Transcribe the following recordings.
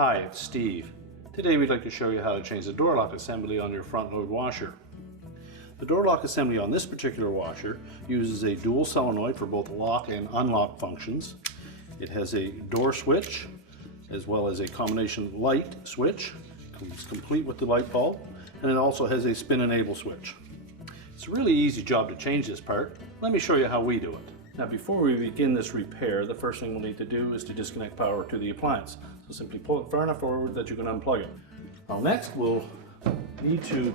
Hi, it's Steve. Today we'd like to show you how to change the door lock assembly on your front load washer. The door lock assembly on this particular washer uses a dual solenoid for both lock and unlock functions. It has a door switch as well as a combination light switch. It's complete with the light bulb, and it also has a spin enable switch. It's a really easy job to change this part. Let me show you how we do it. Now before we begin this repair, the first thing we'll need to do is to disconnect power to the appliance. So simply pull it far enough forward that you can unplug it. Now next we'll need to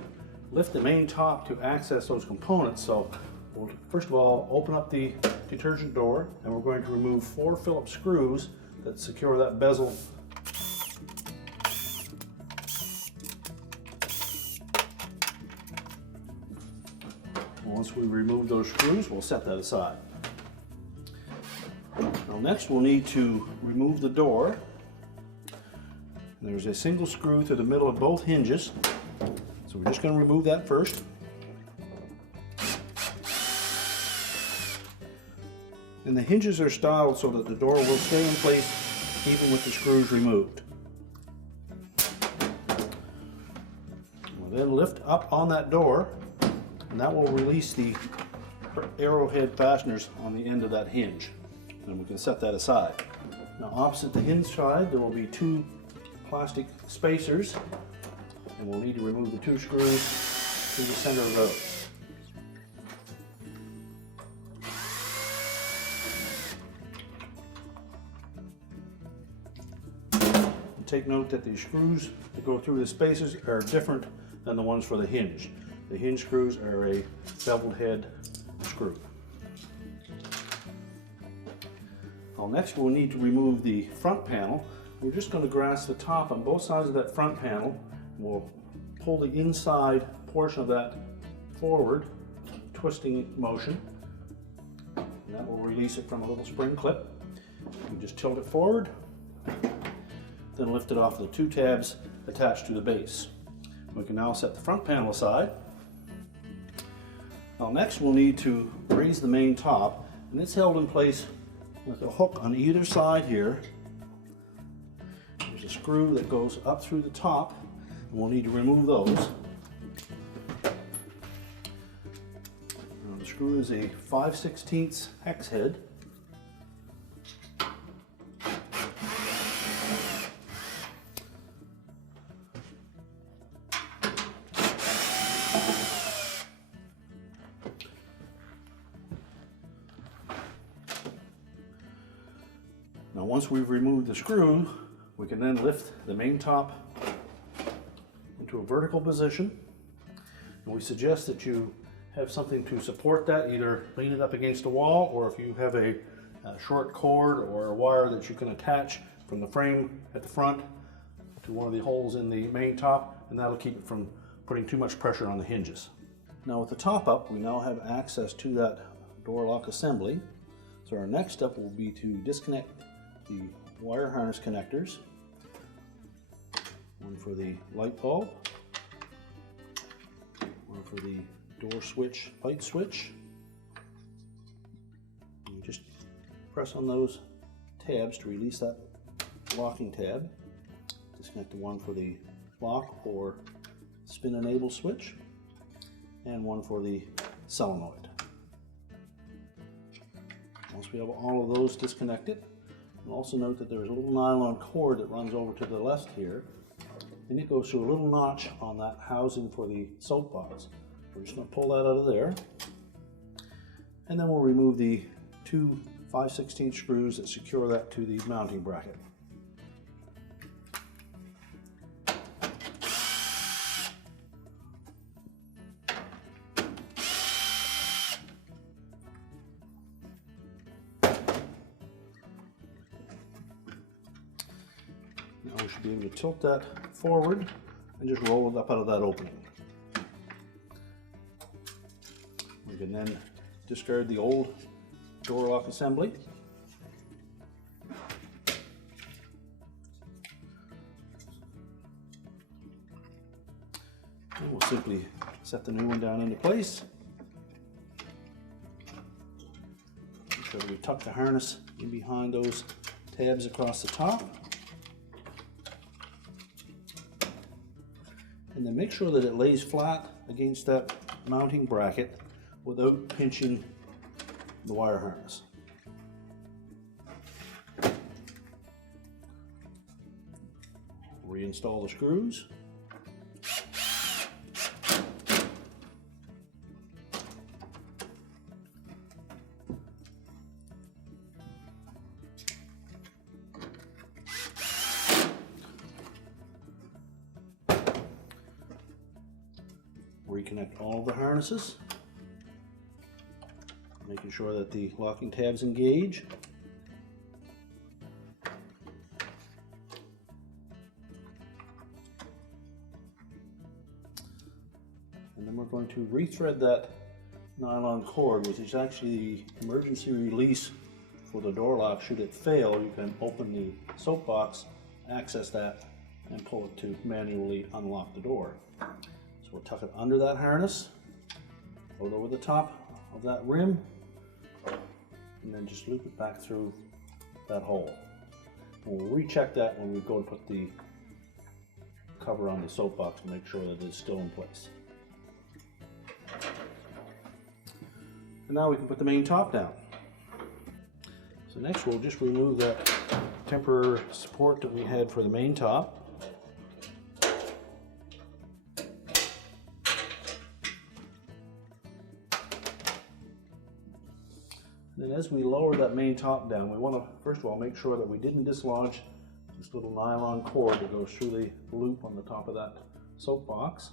lift the main top to access those components. So we'll first of all open up the detergent door, and we're going to remove 4 Phillips screws that secure that bezel. Once we remove those screws, we'll set that aside. Now next we'll need to remove the door. There's a single screw through the middle of both hinges, so we're just going to remove that first. And the hinges are styled so that the door will stay in place even with the screws removed. We'll then lift up on that door, and that will release the arrowhead fasteners on the end of that hinge. And we can set that aside. Now opposite the hinge side there will be 2 plastic spacers, and we'll need to remove the 2 screws through the center of those. And take note that the screws that go through the spacers are different than the ones for the hinge. The hinge screws are a beveled head screw. Well, next we'll need to remove the front panel. We're just going to grasp the top on both sides of that front panel. We'll pull the inside portion of that forward, twisting motion, and that will release it from a little spring clip. We just tilt it forward, then lift it off the 2 tabs attached to the base. We can now set the front panel aside. Now next we'll need to raise the main top, and it's held in place with a hook on either side here. There's a screw that goes up through the top, and we'll need to remove those. Now the screw is a 5/16 hex head. Now once we've removed the screw, we can then lift the main top into a vertical position. And we suggest that you have something to support that, either lean it up against a wall, or if you have a short cord or a wire that you can attach from the frame at the front to one of the holes in the main top, and that'll keep it from putting too much pressure on the hinges. Now with the top up, we now have access to that door lock assembly. So our next step will be to disconnect the wire harness connectors, one for the light bulb, one for the door switch, light switch. And just press on those tabs to release that locking tab. Disconnect the one for the lock or spin enable switch, and one for the solenoid. Once we have all of those disconnected, also note that there's a little nylon cord that runs over to the left here, and it goes through a little notch on that housing for the soap box. We're just going to pull that out of there, and then we'll remove the 2 5/16 screws that secure that to the mounting bracket. Now we should be able to tilt that forward and just roll it up out of that opening. We can then discard the old door lock assembly. And we'll simply set the new one down into place. Make sure that we tuck the harness in behind those tabs across the top. And then make sure that it lays flat against that mounting bracket without pinching the wire harness. Reinstall the screws. Reconnect all of the harnesses, making sure that the locking tabs engage. And then we're going to rethread that nylon cord, which is actually the emergency release for the door lock. Should it fail, you can open the soap box, access that, and pull it to manually unlock the door. So we'll tuck it under that harness, load over the top of that rim, and then just loop it back through that hole. And we'll recheck that when we go to put the cover on the soap box to make sure that it's still in place. And now we can put the main top down. So next we'll just remove that temporary support that we had for the main top. And then as we lower that main top down, we want to first of all make sure that we didn't dislodge this little nylon cord that goes through the loop on the top of that soap box.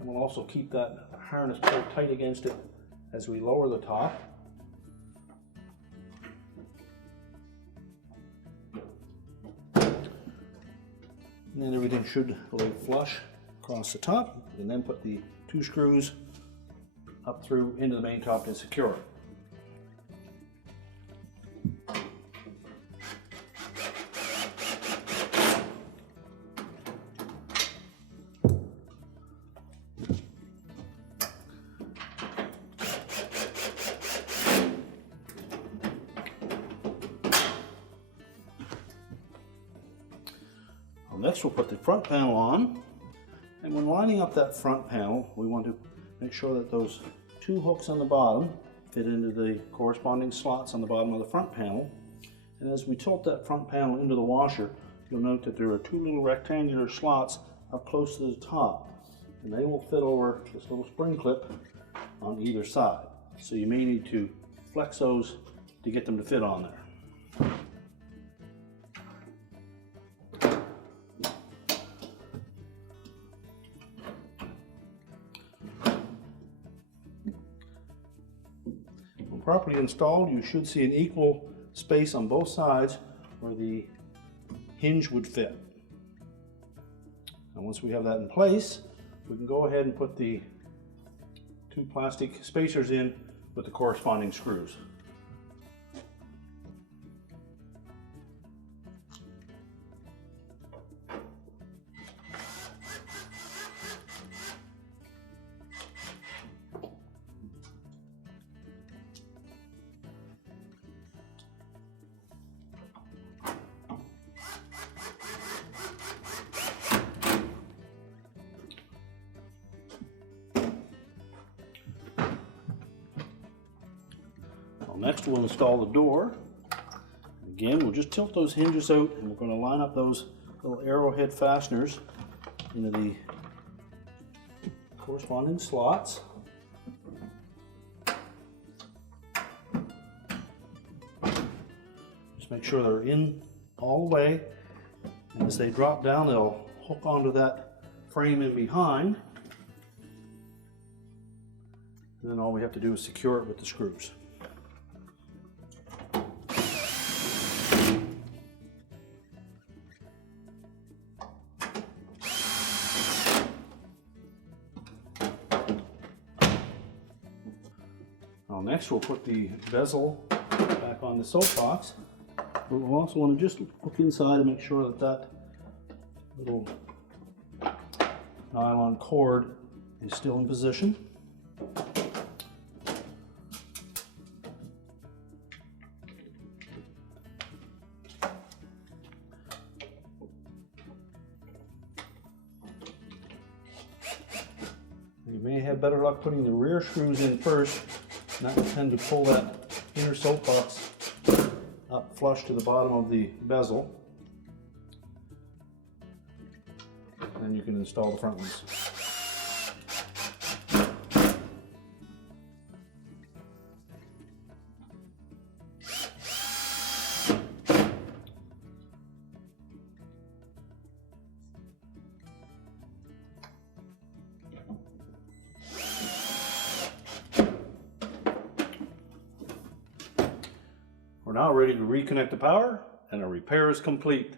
And we'll also keep that harness pulled tight against it as we lower the top. And then everything should lay flush across the top, and then put the 2 screws up through into the main top to secure it. Next we'll put the front panel on, and when lining up that front panel we want to make sure that those 2 hooks on the bottom fit into the corresponding slots on the bottom of the front panel. And as we tilt that front panel into the washer, you'll note that there are 2 little rectangular slots up close to the top, and they will fit over this little spring clip on either side. So you may need to flex those to get them to fit on there. Properly installed, you should see an equal space on both sides where the hinge would fit. And once we have that in place, we can go ahead and put the 2 plastic spacers in with the corresponding screws. Next we'll install the door. Again, we'll just tilt those hinges out, and we're going to line up those little arrowhead fasteners into the corresponding slots. Just make sure they're in all the way, and as they drop down they'll hook onto that frame in behind, and then all we have to do is secure it with the screws. Next we'll put the bezel back on the soap box, but we'll also want to just look inside and make sure that that little nylon cord is still in position. may have better luck putting the rear screws in first, not tend to pull that inner soapbox up flush to the bottom of the bezel. Then you can install the front ones. We're now ready to reconnect the power, and our repair is complete.